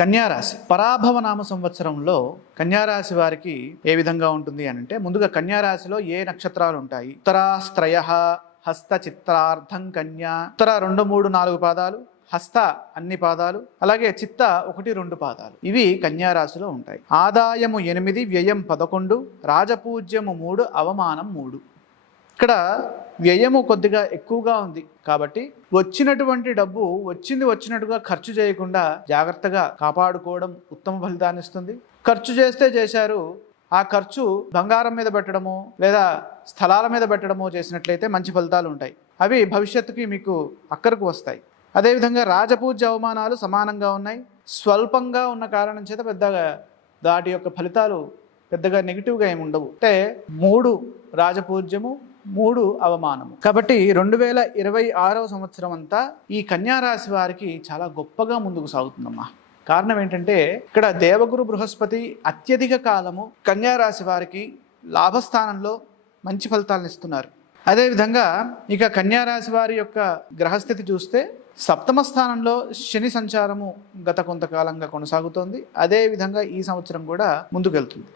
కన్యారాశి పరాభవనామ సంవత్సరంలో కన్యారాశి వారికి ఏ విధంగా ఉంటుంది అని అంటే, ముందుగా కన్యారాశిలో ఏ నక్షత్రాలు ఉంటాయి? ఉత్తరాస్త్రయ, హస్త, చిత్రార్థం, కన్యా. ఉత్తర 2, 3, 4 పాదాలు, హస్త అన్ని పాదాలు, అలాగే చిత్త 1, 2 పాదాలు, ఇవి కన్యారాశిలో ఉంటాయి. ఆదాయము 8, వ్యయం 11, రాజపూజ్యము 3, అవమానం 3. ఇక్కడ వ్యయము కొద్దిగా ఎక్కువగా ఉంది కాబట్టి వచ్చినటువంటి డబ్బు వచ్చినట్టుగా ఖర్చు చేయకుండా జాగ్రత్తగా కాపాడుకోవడం ఉత్తమ ఫలితాన్ని ఇస్తుంది. ఖర్చు చేశారు, ఆ ఖర్చు బంగారం మీద పెట్టడము లేదా స్థలాల మీద పెట్టడము చేసినట్లయితే మంచి ఫలితాలు ఉంటాయి. అవి భవిష్యత్తుకి మీకు అక్కరకు వస్తాయి. అదేవిధంగా రాజపూజ్య అవమానాలు సమానంగా ఉన్నాయి. స్వల్పంగా ఉన్న కారణం చేత పెద్దగా వాటి యొక్క ఫలితాలు పెద్దగా నెగిటివ్గా ఏమి ఉండవు. అంటే 3 రాజపూజ్యము, 3 అవమానము. కాబట్టి 2026వ సంవత్సరం అంతా ఈ కన్యారాశి వారికి చాలా గొప్పగా ముందుకు సాగుతుందమ్మా. కారణం ఏంటంటే, ఇక్కడ దేవగురు బృహస్పతి అత్యధిక కాలము కన్యారాశి వారికి లాభస్థానంలో మంచి ఫలితాలను ఇస్తున్నారు. అదేవిధంగా ఇక కన్యారాశి వారి యొక్క గ్రహస్థితి చూస్తే సప్తమ స్థానంలో శని సంచారము గత కొంతకాలంగా కొనసాగుతోంది. అదేవిధంగా ఈ సంవత్సరం కూడా ముందుకెళ్తుంది.